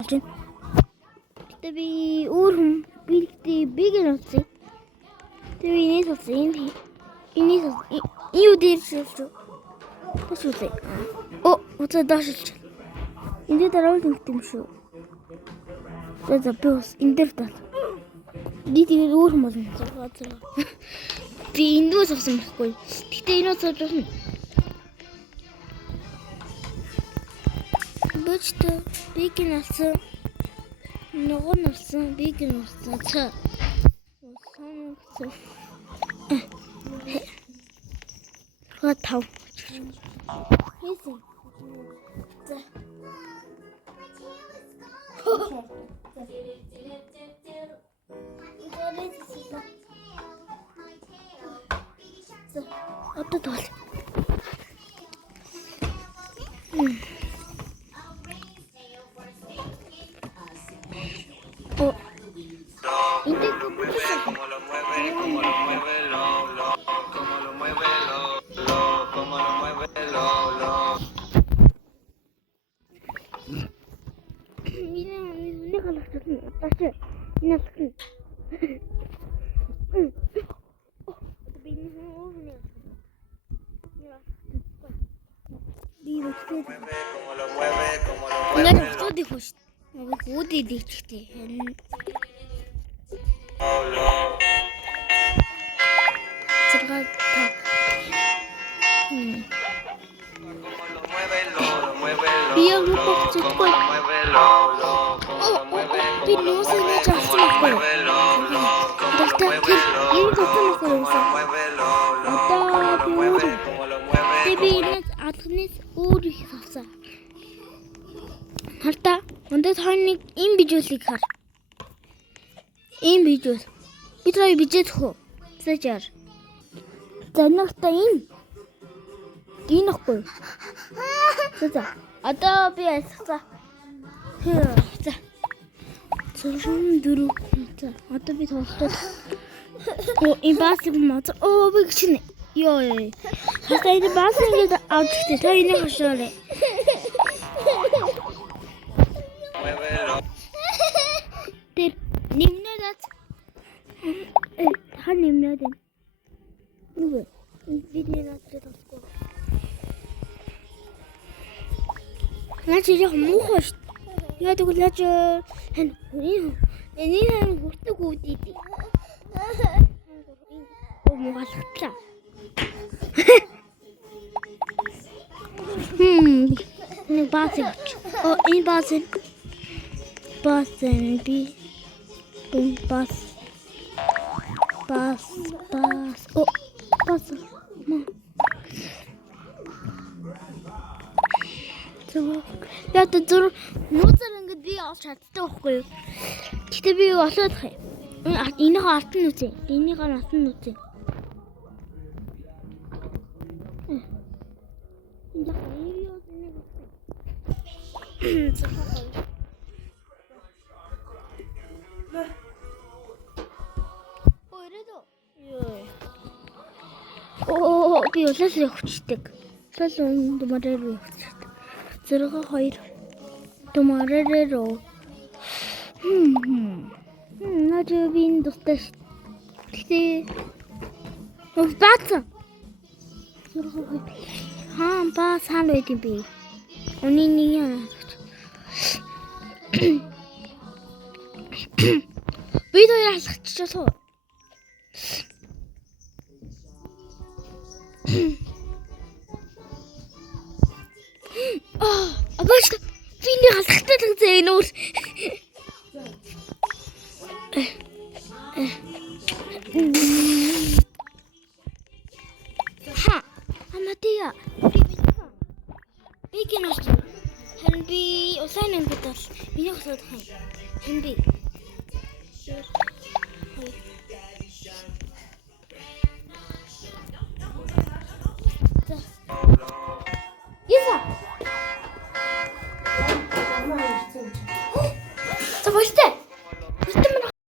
Гэтэ би өөр хүн бигтэй биг нь утсан. Тэгээ би инээс утсан. Инээс юу дээрсэлж. Тасуулаа. Утаа даашилч. Энд дараул юм шүү. За би бас энэ дээр тал. Би тэгээд өөр юм болно. Би эндээс авсан байхгүй. Гэтэ энэ утаа болно. Бочтой биг нь алсан. Нөгөө нь алсан, биг нь алсан. Цаа. Тав. Хийсэн. За. За. Одоо тоол. Харта ондод хойныг им бижүүлийг хар. Им бижүүл. Би трай бижээд хөө. Зажаар. Занагта им. Гинэхгүй. За. Одоо би асах. За. Зөвхөн дөрөв. За. Одоо би тоглолтод. Им басиг мод. Би чинь. Йоо. Харта энэ басиг ингээд авч ихтэй. Та энийг хашаалаа. Тэр нэмнээд хан нэмнээд нүг бидний наадад тасгүй. Наач яг муухай шүү. Яа тэгвэл наач хан энэ хүртэг үүдээ. Муугалахлаа. Нэг баасыг. Энэ баасыг. Basen bi bas bas ma я то зүр нууцаар ингэж би олж чаддаг байхгүй юу. Гэтэ би юу олоод хай. Энийх алтан нүцээ. Энийх нь алтан нүцээ. Энд яг энийг би улаас явчихдаг. Улаас думаараар явчихдаг. 6-2 думаараар руу. Наач би энэ дустай. Гэтэ баасан. Баас хаана байд юм бэ? Өнөөний яа. Би доо ялахчихлаа. Абаач биний халахтай л зээ нүүр. Аматия. Би киноч. Хэн би усан юм бодвол миний хосоод хай. Хэн би.